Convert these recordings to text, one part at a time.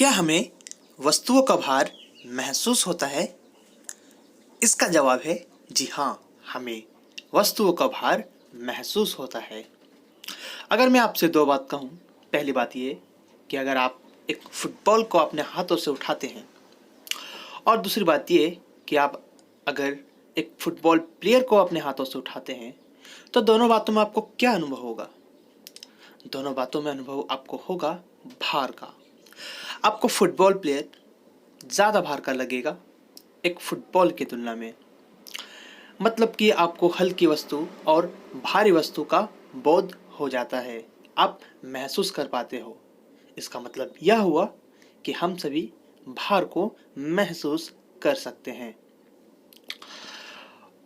क्या हमें वस्तुओं का भार महसूस होता है? इसका जवाब है जी हाँ, हमें वस्तुओं का भार महसूस होता है। अगर मैं आपसे दो बात कहूँ, पहली बात ये कि अगर आप एक फुटबॉल को अपने हाथों से उठाते हैं, और दूसरी बात ये कि आप अगर एक फुटबॉल प्लेयर को अपने हाथों से उठाते हैं, तो दोनों बातों में आपको क्या अनुभव होगा? दोनों बातों में अनुभव आपको होगा भार का। आपको फुटबॉल प्लेयर ज़्यादा भार का लगेगा एक फुटबॉल की तुलना में। मतलब कि आपको हल्की वस्तु और भारी वस्तु का बोध हो जाता है, आप महसूस कर पाते हो। इसका मतलब यह हुआ कि हम सभी भार को महसूस कर सकते हैं।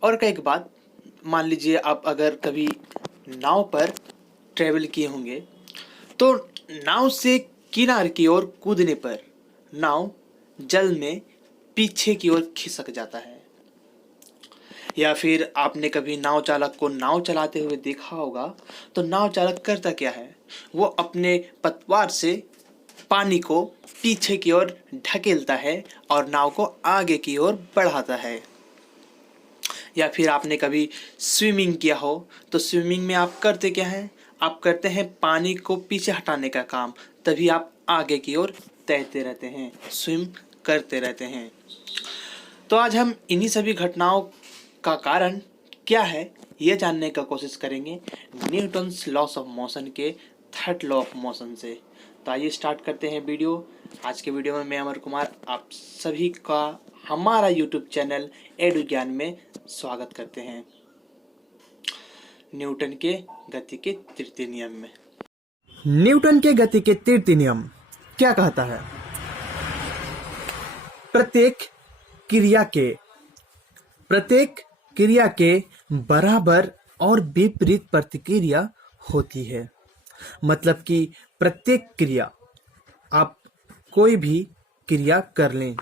और एक बात, मान लीजिए आप अगर कभी नाव पर ट्रैवल किए होंगे, तो नाव से किनारे की ओर कूदने पर नाव जल में पीछे की ओर खिसक जाता है। या फिर आपने कभी नाव चालक को नाव चलाते हुए देखा होगा, तो नाव चालक करता क्या है, वो अपने पतवार से पानी को पीछे की ओर ढकेलता है और नाव को आगे की ओर बढ़ाता है। या फिर आपने कभी स्विमिंग किया हो, तो स्विमिंग में आप करते क्या हैं, आप करते हैं पानी को पीछे हटाने का काम, तभी आप आगे की ओर तैरते रहते हैं, स्विम करते रहते हैं। तो आज हम इन्हीं सभी घटनाओं का कारण क्या है, ये जानने का कोशिश करेंगे न्यूटन्स लॉस ऑफ मोशन के थर्ड लॉ ऑफ मोशन से। तो आइए स्टार्ट करते हैं वीडियो। आज के वीडियो में मैं अमर कुमार आप सभी का हमारा यूट्यूब चैनल एडु ज्ञान में स्वागत करते हैं। न्यूटन के गति के तृतीय नियम में। न्यूटन के गति के तृतीय नियम क्या कहता है? प्रत्येक क्रिया के बराबर और विपरीत प्रतिक्रिया होती है। मतलब कि प्रत्येक क्रिया, आप कोई भी क्रिया कर लें,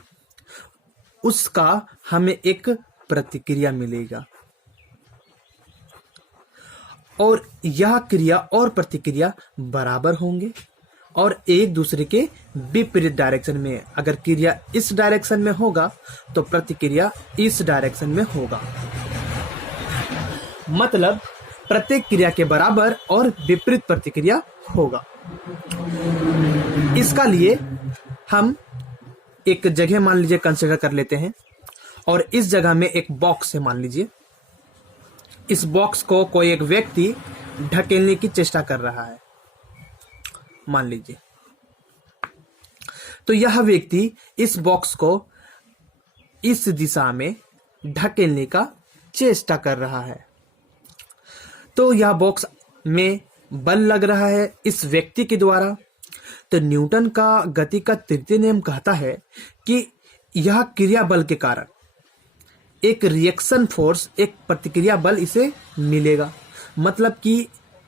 उसका हमें एक प्रतिक्रिया मिलेगा, और यह क्रिया और प्रतिक्रिया बराबर होंगे और एक दूसरे के विपरीत डायरेक्शन में। अगर क्रिया इस डायरेक्शन में होगा तो प्रतिक्रिया इस डायरेक्शन में होगा। मतलब प्रत्येक क्रिया के बराबर और विपरीत प्रतिक्रिया होगा। इसका लिए हम एक जगह मान लीजिए कंसीडर कर लेते हैं, और इस जगह में एक बॉक्स है। मान लीजिए इस बॉक्स को कोई एक व्यक्ति ढकेलने की चेष्टा कर रहा है, मान लीजिए। तो यह व्यक्ति इस बॉक्स को इस दिशा में ढकेलने का चेष्टा कर रहा है। तो यह बॉक्स में बल लग रहा है इस व्यक्ति के द्वारा। तो न्यूटन का गति का तृतीय नियम कहता है कि यह क्रिया बल के कारण एक रिएक्शन फोर्स, एक प्रतिक्रिया बल इसे मिलेगा। मतलब कि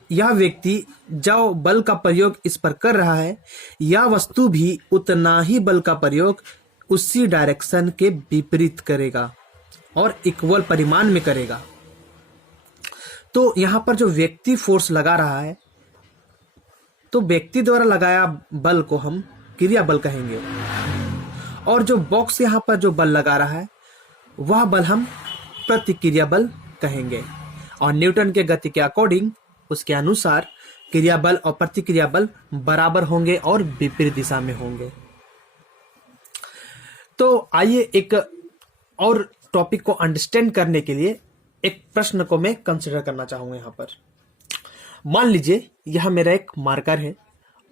यह व्यक्ति जो बल का प्रयोग इस पर कर रहा है, यह वस्तु भी उतना ही बल का प्रयोग उसी डायरेक्शन के विपरीत करेगा और इक्वल परिमाण में करेगा। तो यहाँ पर जो व्यक्ति फोर्स लगा रहा है, तो व्यक्ति द्वारा लगाया बल को हम क्रिया बल कहेंगे, और जो बॉक्स यहाँ पर जो बल लगा रहा है, वह बल हम प्रतिक्रिया बल कहेंगे। और न्यूटन के गति के अकॉर्डिंग, उसके अनुसार क्रिया बल और प्रतिक्रिया बल बराबर होंगे और विपरीत दिशा में होंगे। तो आइए एक और टॉपिक को अंडरस्टैंड करने के लिए एक प्रश्न को मैं कंसिडर करना चाहूंगा। यहाँ पर मान लीजिए यह मेरा एक मार्कर है,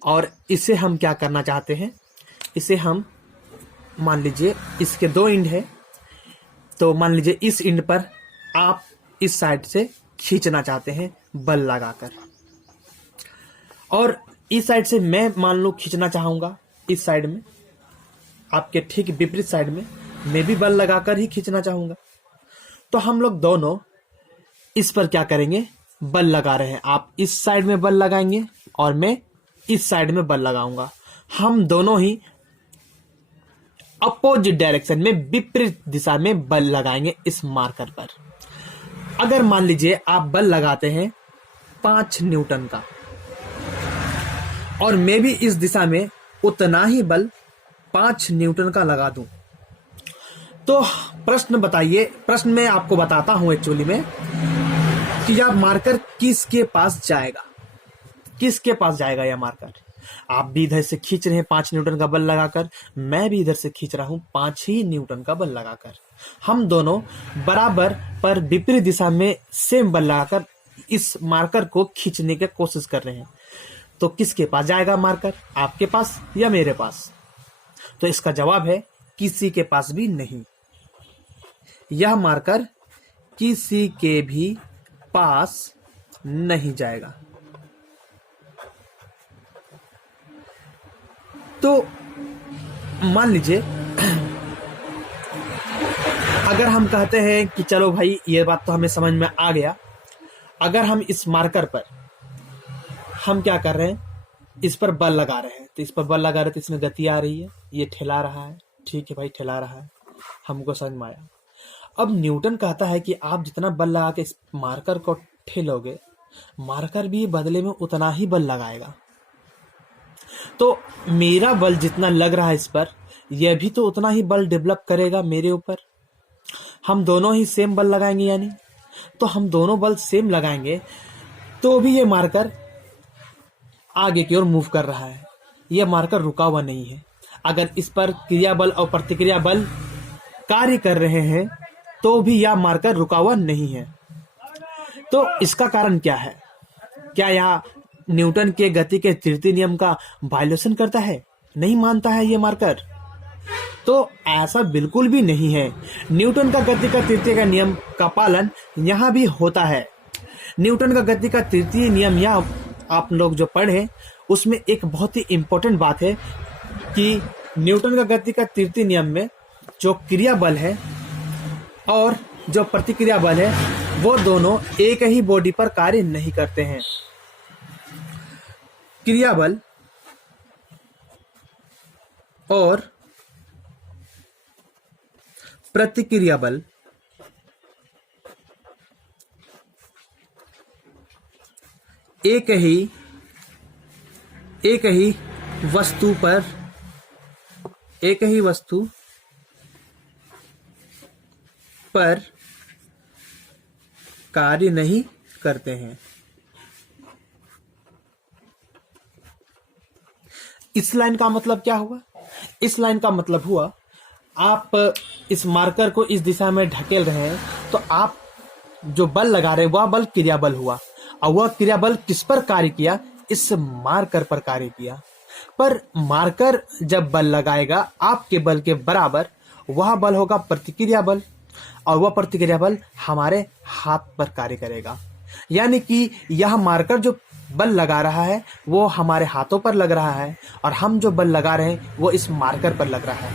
और इसे हम क्या करना चाहते हैं, इसे हम मान लीजिए इसके दो एंड है। तो मान लीजिए इस एंड पर आप इस साइड से खींचना चाहते हैं बल लगाकर, और इस साइड से मैं मान लो खींचना चाहूंगा इस साइड में, आपके ठीक विपरीत साइड में मैं भी बल लगाकर ही खींचना चाहूंगा। तो हम लोग दोनों इस पर क्या करेंगे, बल लगा रहे हैं। आप इस साइड में बल लगाएंगे और मैं इस साइड में बल लगाऊंगा। हम दोनों ही अपोजिट डायरेक्शन में, विपरीत दिशा में बल लगाएंगे इस मार्कर पर। अगर मान लीजिए आप बल लगाते हैं 5 न्यूटन का, और मैं भी इस दिशा में उतना ही बल 5 न्यूटन का लगा दूं, तो प्रश्न बताइए, प्रश्न में आपको बताता हूं एक्चुअली में कि यह मार्कर किसके पास जाएगा, किसके पास जाएगा यह मार्कर। आप भी इधर से खींच रहे हैं 5 न्यूटन का बल लगाकर, मैं भी इधर से खींच रहा हूं 5 ही न्यूटन का बल लगाकर। हम दोनों बराबर पर विपरीत दिशा में सेम बल लगाकर इस मार्कर को खींचने की कोशिश कर रहे हैं। तो किसके पास जाएगा मार्कर, आपके पास या मेरे पास? तो इसका जवाब है किसी के पास भी नहीं। यह मार्कर किसी के भी पास नहीं जाएगा। तो मान लीजिए अगर हम कहते हैं कि चलो भाई ये बात तो हमें समझ में आ गया, अगर हम इस मार्कर पर हम क्या कर रहे हैं, इस पर बल लगा रहे हैं, तो इस पर बल लगा रहे तो इसमें गति आ रही है, ये ठेला रहा है, ठीक है भाई ठेला रहा है, हमको समझ में आया। अब न्यूटन कहता है कि आप जितना बल लगा के इस मार्कर को ठेलोगे, मार्कर भी बदले में उतना ही बल लगाएगा। तो मेरा बल जितना लग रहा है इस पर, यह भी तो उतना ही बल डेवलप करेगा मेरे ऊपर। हम दोनों ही सेम बल लगाएंगे, यानी तो हम दोनों बल सेम लगाएंगे तो भी ये मार्कर आगे की ओर मूव कर रहा है, यह मार्कर रुका हुआ नहीं है। अगर इस पर क्रिया बल और प्रतिक्रिया बल कार्य कर रहे हैं तो भी यह मार्कर रुका हुआ नहीं है। तो इसका कारण क्या है? क्या यह न्यूटन के गति के तृतीय नियम का वायलेशन करता है? नहीं मानता है ये मार्कर? तो ऐसा बिल्कुल भी नहीं है। न्यूटन का गति का तृतीय का नियम का पालन यहाँ भी होता है। न्यूटन का गति का तृतीय नियम या आप लोग जो पढ़े उसमें एक बहुत ही इंपॉर्टेंट बात है कि न्यूटन का गति का तृतीय नियम में जो क्रिया बल है और जो प्रतिक्रिया बल है वो दोनों एक ही बॉडी पर कार्य नहीं करते हैं। क्रिया बल और प्रतिक्रिया बल एक ही वस्तु पर कार्य नहीं करते हैं। इस लाइन का मतलब क्या हुआ? इस लाइन का मतलब हुआ आप इस मार्कर को इस दिशा में ढकेल रहे हैं तो आप जो बल लगा रहे हैं वह बल क्रिया बल हुआ, और वह क्रिया बल किस पर कार्य किया? इस मार्कर पर कार्य किया। पर मार्कर जब बल लगाएगा आपके बल के बराबर, वह बल होगा प्रतिक्रिया बल, और वह प्रतिक्रिया बल हमारे हाथ पर कार्य करेगा। यानी कि यह मार्कर जो बल लगा रहा है वो हमारे हाथों पर लग रहा है, और हम जो बल लगा रहे हैं वो इस मार्कर पर लग रहा है।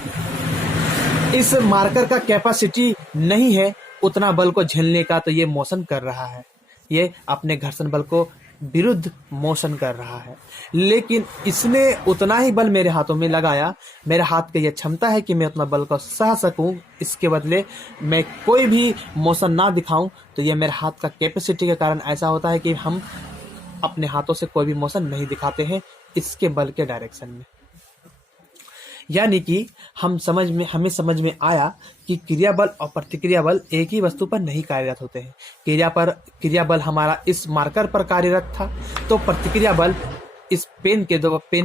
इस मार्कर का कैपेसिटी नहीं है उतना बल को झेलने का, तो ये मोशन कर रहा है, ये अपने घर्षण बल को विरुद्ध मोशन कर रहा है। लेकिन इसने उतना ही बल मेरे हाथों में लगाया, मेरे हाथ की यह क्षमता है कि मैं उतना बल को सह सकूं, इसके बदले मैं कोई भी मोशन ना दिखाऊं, तो यह मेरे हाथ का कैपेसिटी के कारण ऐसा होता है कि हम अपने हाथों से कोई भी मोशन नहीं दिखाते हैं इसके बल के डायरेक्शन में। यानी कि हमें समझ में आया कि क्रिया बल और प्रतिक्रिया बल एक ही वस्तु पर नहीं कार्यरत होते हैं। क्रिया बल हमारा इस मार्कर पर कार्यरत था, तो प्रतिक्रिया बल इस पेन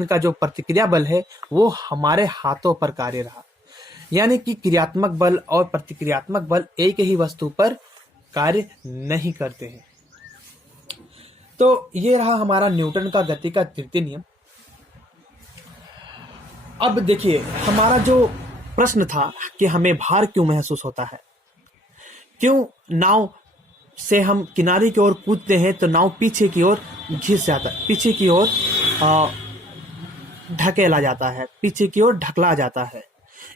का जो प्रतिक्रिया बल है वो हमारे हाथों पर कार्य रहा। यानी कि क्रियात्मक बल और प्रतिक्रियात्मक बल एक ही वस्तु पर कार्य नहीं करते हैं। तो ये रहा हमारा न्यूटन का गति का तृतीय नियम। अब देखिए हमारा जो प्रश्न था कि हमें भार क्यों महसूस होता है, क्यों नाव से हम किनारे की ओर कूदते हैं तो नाव पीछे की ओर घिस जाता है, पीछे की ओर ढकेला जाता है, पीछे की ओर ढकला जाता है,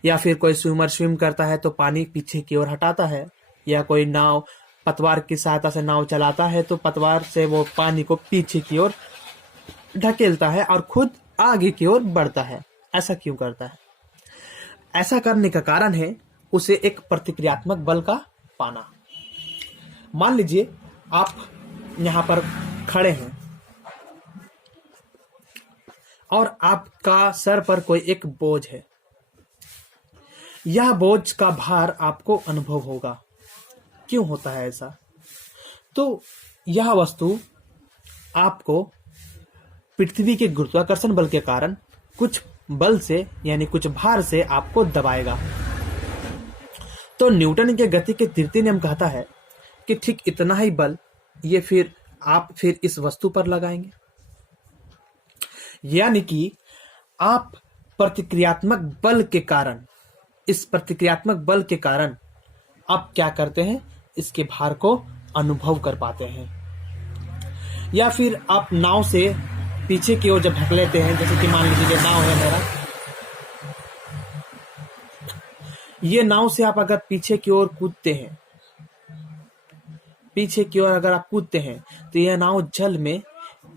या फिर कोई स्विमर स्विम करता है तो पानी पीछे की ओर हटाता है, या कोई नाव पतवार की सहायता से नाव चलाता है तो पतवार से वो पानी को पीछे की ओर ढकेलता है और खुद आगे की ओर बढ़ता है। ऐसा क्यों करता है? ऐसा करने का कारण है उसे एक प्रतिक्रियात्मक बल का पाना। मान लीजिए आप यहां पर खड़े हैं और आपका सर पर कोई एक बोझ है, यह बोझ का भार आपको अनुभव होगा। क्यों होता है ऐसा? तो यह वस्तु आपको पृथ्वी के गुरुत्वाकर्षण बल के कारण कुछ बल से यानी कुछ भार से आपको दबाएगा। तो न्यूटन के गति के तृतीय नियम कहता है कि ठीक इतना ही बल आप फिर इस वस्तु पर लगाएंगे, यानी कि आप प्रतिक्रियात्मक बल के कारण, इस प्रतिक्रियात्मक बल के कारण आप क्या करते हैं, इसके भार को अनुभव कर पाते हैं। या फिर आप नाव से पीछे की ओर जब ढक लेते हैं, जैसे कि मान लीजिए नाव है मेरा, ये नाव से आप अगर पीछे की ओर कूदते हैं, पीछे की ओर अगर आप कूदते हैं तो यह नाव जल में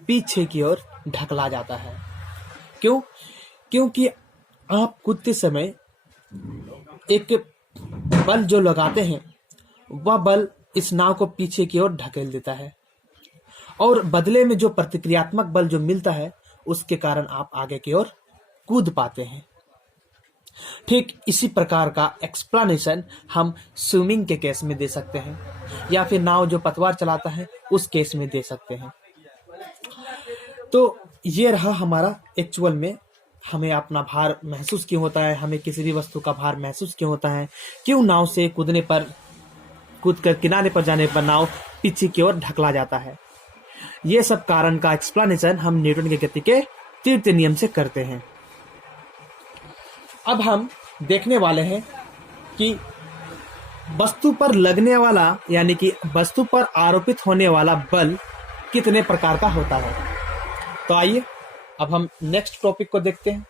पीछे की ओर ढकला जाता है। क्यों? क्योंकि आप कूदते समय एक बल जो लगाते हैं वह बल इस नाव को पीछे की ओर ढकेल देता है और बदले में जो प्रतिक्रियात्मक बल जो मिलता है उसके कारण आप आगे की ओर कूद पाते हैं। ठीक इसी प्रकार का एक्सप्लेनेशन हम स्विमिंग के केस में दे सकते हैं या फिर नाव जो पतवार चलाता है उस केस में दे सकते हैं। तो ये रहा हमारा एक्चुअल में हमें अपना भार महसूस क्यों होता है, हमें किसी भी वस्तु का भार महसूस क्यों होता है, क्यों नाव से कूद कर किनारे पर जाने पर नाव पीछे की ओर ढकला जाता है। ये सब कारण का एक्सप्लेनेशन हम न्यूटन के गति के तृतीय नियम से करते हैं। अब हम देखने वाले हैं कि वस्तु पर लगने वाला यानी कि वस्तु पर आरोपित होने वाला बल कितने प्रकार का होता है। तो आइए अब हम नेक्स्ट टॉपिक को देखते हैं।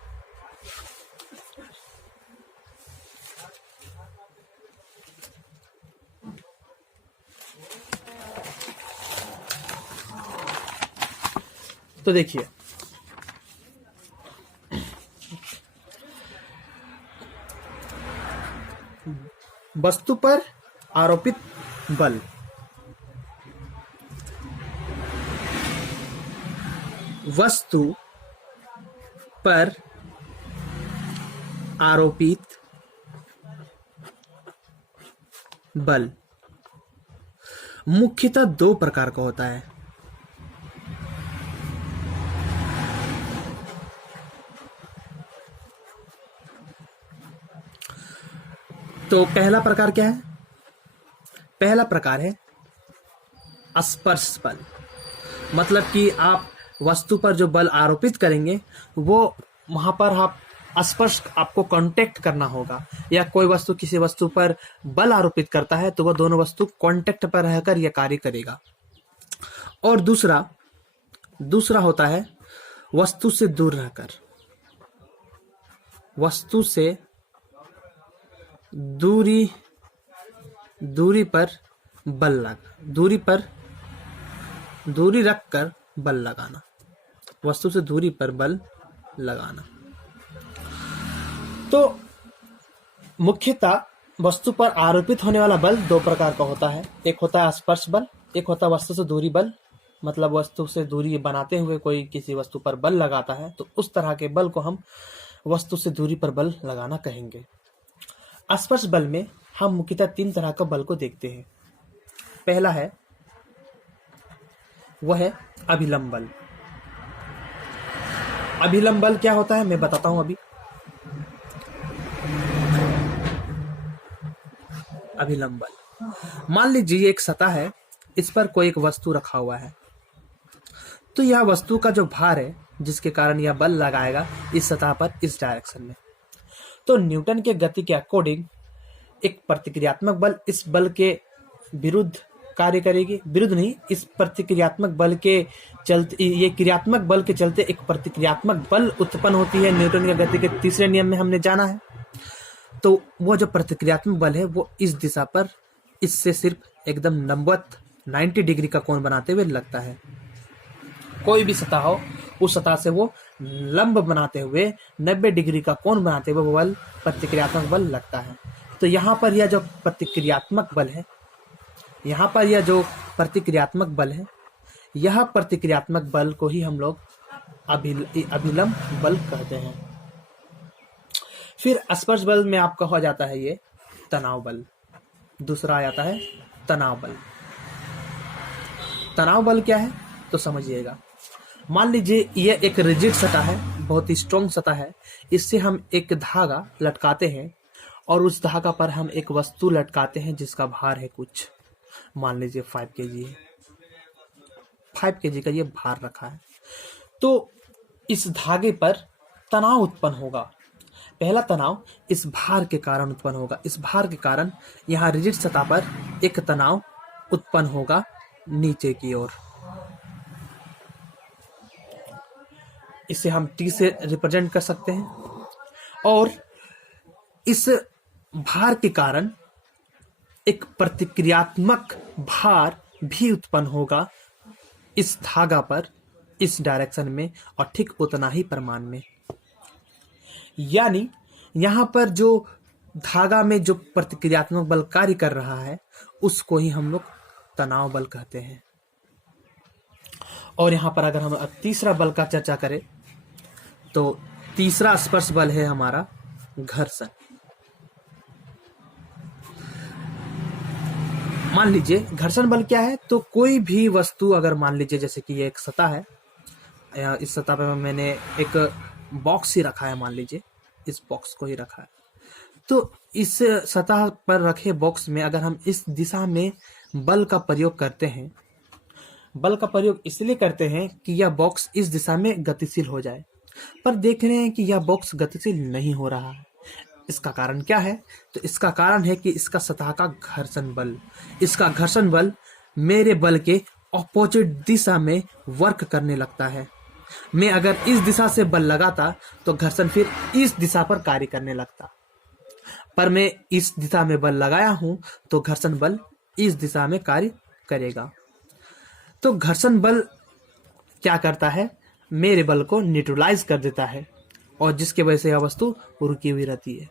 तो देखिए, वस्तु पर आरोपित बल, वस्तु पर आरोपित बल मुख्यतः दो प्रकार का होता है। तो पहला प्रकार क्या है? पहला प्रकार है स्पर्श बल। मतलब कि आप वस्तु पर जो बल आरोपित करेंगे वो वहां पर आप स्पर्श, आपको कांटेक्ट करना होगा, या कोई वस्तु किसी वस्तु पर बल आरोपित करता है तो वह दोनों वस्तु कांटेक्ट पर रहकर यह कार्य करेगा। और दूसरा होता है वस्तु से दूर रहकर, वस्तु से दूरी पर बल दूरी रखकर बल लगाना, वस्तु से दूरी पर बल लगाना। तो मुख्यतः वस्तु पर आरोपित होने वाला बल दो प्रकार का होता है। एक होता है स्पर्श बल, एक होता है वस्तु से दूरी बल। मतलब वस्तु से दूरी बनाते हुए कोई किसी वस्तु पर बल लगाता है तो उस तरह के बल को हम वस्तु से दूरी पर बल लगाना कहेंगे। स्पर्श बल में हम मुख्यतः तीन तरह का बल को देखते हैं। पहला है वह है अभिलंब बल। अभिलंब बल क्या होता है मैं बताता हूं अभी। अभिलंब बल, मान लीजिए एक सतह है, इस पर कोई एक वस्तु रखा हुआ है, तो यह वस्तु का जो भार है जिसके कारण यह बल लगाएगा इस सतह पर इस डायरेक्शन में। तो न्यूटन के गति के अकॉर्डिंग एक प्रतिक्रियात्मक बल इस बल के विरुद्ध कार्य करेगी, विरुद्ध नहीं, इस प्रतिक्रियात्मक बल के चलते, ये क्रियात्मक बल के चलते एक प्रतिक्रियात्मक बल उत्पन्न होती है। न्यूटन के गति के तीसरे नियम में हमने जाना है। तो वो जो प्रतिक्रियात्मक बल है वो इस दिशा पर इससे सिर्फ एकदम लंबवत 90 डिग्री का कोण बनाते हुए लगता है। कोई भी सतह हो उस सतह से वो लंब बनाते हुए 90 डिग्री का कोण बनाते हुए वो बल प्रतिक्रियात्मक बल लगता है। तो यहाँ पर यह जो प्रतिक्रियात्मक बल है, यहाँ पर यह जो प्रतिक्रियात्मक बल है, यह प्रतिक्रियात्मक बल को ही हम लोग अभिलंब बल कहते हैं। फिर स्पर्श बल में आपका हो जाता है ये तनाव बल। दूसरा आ जाता है तनाव बल। तनाव बल क्या है तो समझिएगा। मान लीजिए ये एक रिजिड सतह है, बहुत ही स्ट्रॉन्ग सतह है। इससे हम एक धागा लटकाते हैं और उस धागा पर हम एक वस्तु लटकाते हैं जिसका भार है कुछ, मान लीजिए 5 kg है। 5 kg का ये भार रखा है। तो इस धागे पर तनाव उत्पन्न होगा। पहला तनाव इस भार के कारण उत्पन्न होगा। इस भार के कारण यहाँ रिजिड सतह पर एक तनाव उत्पन्न होगा नीचे की ओर। इसे हम T से रिप्रेजेंट कर सकते हैं। और इस भार के कारण एक प्रतिक्रियात्मक भार भी उत्पन्न होगा इस धागा पर, इस डायरेक्शन में, और ठीक उतना ही परिमाण में। यानी यहां पर जो धागा में जो प्रतिक्रियात्मक बल कार्य कर रहा है उसको ही हम लोग तनाव बल कहते हैं। और यहां पर अगर हम तीसरा बल का चर्चा करें तो तीसरा स्पर्श बल है हमारा घर्षण। मान लीजिए घर्षण बल क्या है तो कोई भी वस्तु, अगर मान लीजिए जैसे कि ये एक सतह है, इस सतह पर मैंने एक बॉक्स ही रखा है, मान लीजिए इस बॉक्स को ही रखा है। तो इस सतह पर रखे बॉक्स में अगर हम इस दिशा में बल का प्रयोग करते हैं, बल का प्रयोग इसलिए करते हैं कि यह बॉक्स इस दिशा में गतिशील हो जाए, पर देख रहे हैं कि यह बॉक्स गतिशील नहीं हो रहा है। इसका कारण क्या है तो इसका कारण है कि इसका सतह का घर्षण बल। इसका घर्षण बल मेरे बल के ऑपोजिट दिशा में वर्क करने लगता है। मैं अगर इस दिशा से बल लगाता तो घर्षण फिर इस दिशा पर कार्य करने लगता, पर मैं इस दिशा में बल लगाया हूं तो घर्षण बल इस दिशा में कार्य करेगा। तो घर्षण बल क्या करता है, मेरे बल को न्यूट्रलाइज कर देता है, और जिसकी वजह से यह वस्तु रुकी हुई रहती है।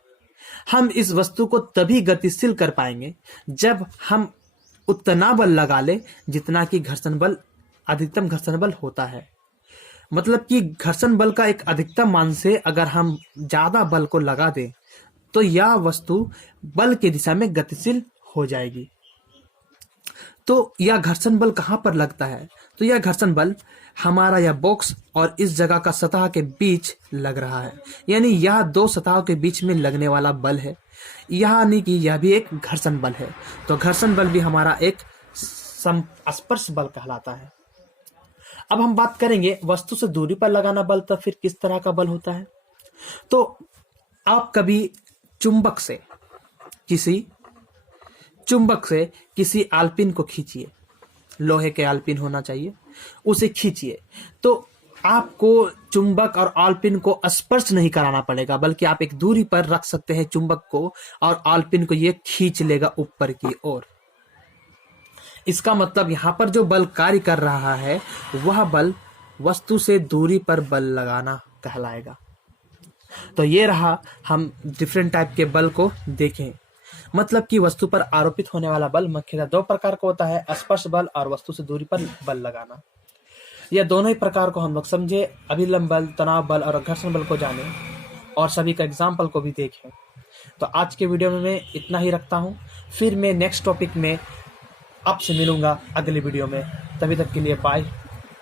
हम इस वस्तु को तभी गतिशील कर पाएंगे जब हम उतना बल लगा ले जितना कि घर्षण बल, अधिकतम घर्षण बल होता है। मतलब कि घर्षण बल का एक अधिकतम मान से अगर हम ज्यादा बल को लगा दें तो यह वस्तु बल की दिशा में गतिशील हो जाएगी। तो यह घर्षण बल कहां पर लगता है तो यह घर्षण बल हमारा यह बॉक्स और इस जगह का सतह के बीच लग रहा है। यानी यह दो सतहों के बीच में लगने वाला बल है, यानी कि यह भी एक घर्षण बल है। तो घर्षण बल भी हमारा एक स्पर्श बल कहलाता है। अब हम बात करेंगे वस्तु से दूरी पर लगाना बल, तो फिर किस तरह का बल होता है। तो आप कभी चुंबक से किसी आलपिन को खींचिए, लोहे के आलपिन होना चाहिए, उसे खींचिए तो आपको चुंबक और आलपिन को स्पर्श नहीं कराना पड़ेगा, बल्कि आप एक दूरी पर रख सकते हैं चुंबक को और आलपिन को ये खींच लेगा ऊपर की ओर। इसका मतलब यहाँ पर जो बल कार्य कर रहा है वह बल वस्तु से दूरी पर बल लगाना कहलाएगा। तो ये रहा, हम डिफरेंट टाइप के बल को देखें। मतलब कि वस्तु पर आरोपित होने वाला बल मुख्यतः दो प्रकार का होता है, स्पर्श बल और वस्तु से दूरी पर बल लगाना। यह दोनों ही प्रकार को हम लोग समझे, अभिलंब बल, तनाव बल और घर्षण बल को जाने और सभी का एग्जाम्पल को भी देखें। तो आज के वीडियो में मैं इतना ही रखता हूँ, फिर मैं नेक्स्ट टॉपिक में आपसे मिलूंगा अगले वीडियो में। तभी तक के लिए बाय।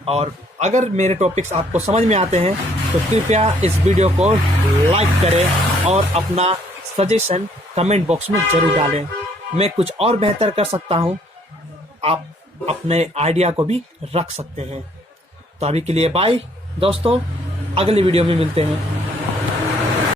और अगर मेरे टॉपिक्स आपको समझ में आते हैं तो कृपया इस वीडियो को लाइक करें और अपना सजेशन कमेंट बॉक्स में जरूर डालें। मैं कुछ और बेहतर कर सकता हूं, आप अपने आइडिया को भी रख सकते हैं। तो अभी के लिए बाय दोस्तों, अगले वीडियो में मिलते हैं।